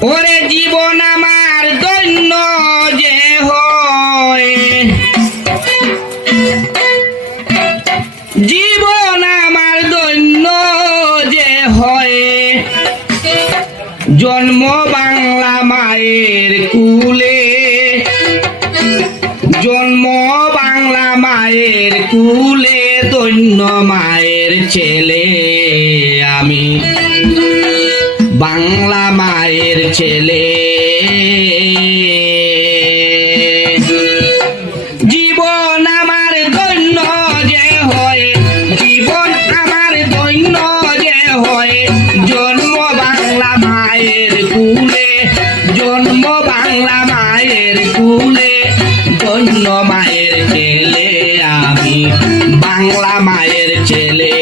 ওরে জীবন আমার দৈন্য যে হয়। জীবন আমার দৈন্য যে হয়। জন্ম বাংলা মায়ের কুলে। জন্ম বাংলা মায়ের কুলে দৈন্য মায়ের ছেলে আমি। বাংলা মায়ের ছেলে। জীবন আমার দৈন্য যে হয়, জীবন আমার দৈন্য যে হয়। জন্ম বাংলা মায়ের কুলে, জন্ম বাংলা মায়ের কুলে দৈন্য মায়ের ছেলে আমি, বাংলা মায়ের ছেলে।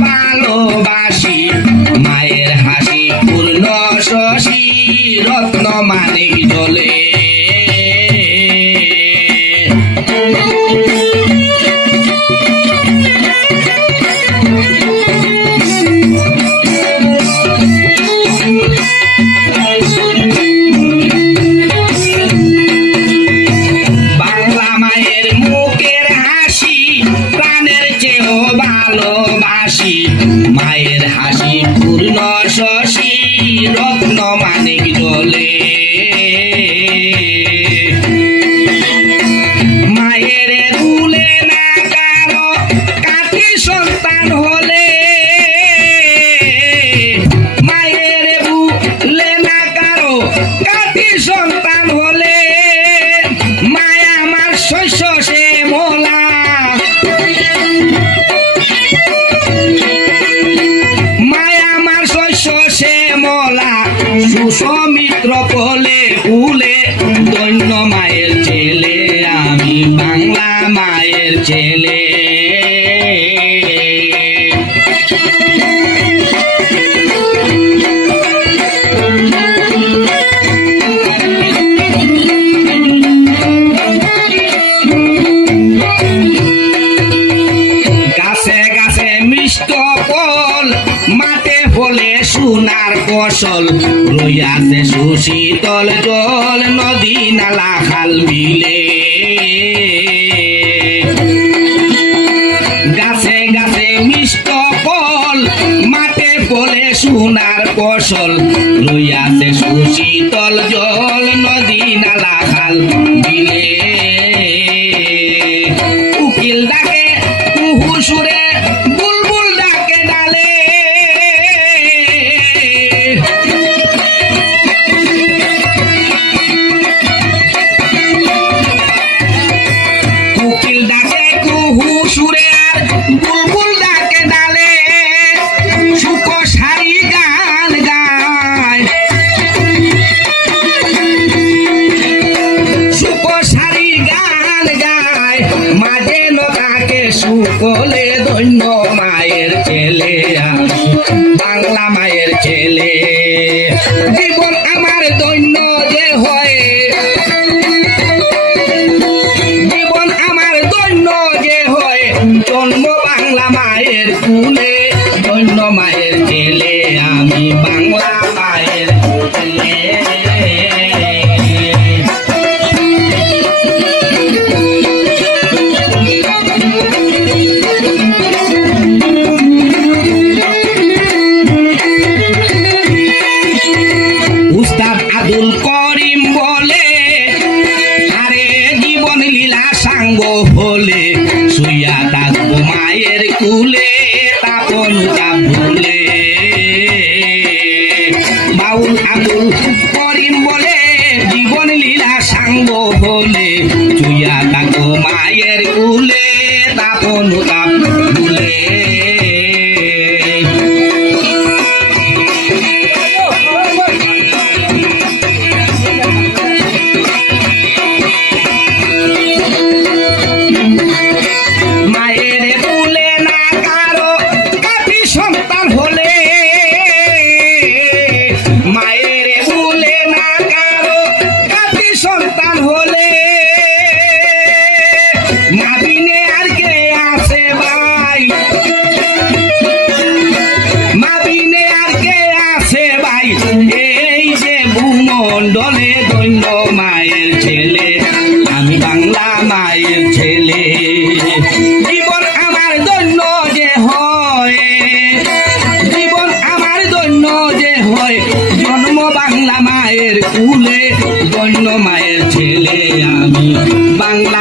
ভালোবাসি। মায়ের হাসি পূর্ণ শশী রত্ন মানিক জলে পূর্ণ শশী রত্ন মানিক জলে মায়ের দুলে না কারও কাঠি সন্তান হলে সুসমিত্র পলে ফুলে দৈন্য মায়ের ছেলে আমি বাংলা মায়ের ছেলে। সোনার ফসল রইয়াছে সুশীতল জল, নদী নালা, খাল বিলে গাছে গাছে মিষ্ট ফল, মাঠে ফলে সোনার ফসল রইয়াছে সুকলে ধন্য মায়ের ছেলে আমি বাংলা মায়ের ছেলে। জীবন আমার দৈন্য যে হয়, জীবন আমার দৈন্য যে হয়, জন্ম বাংলা মায়ের কুলে দৈন্য মায়ের ছেলে। আমি বাংলা হলে শুইয়া থাকব মায়ের কুলে, তাপন তাপ ভুলে বাউল আঙুল করিম বলে, জীবন লীলা সাঙ্গ বলে, শুইয়া থাকব মায়ের কুলে, তাপন তাপ বন্য মায়ের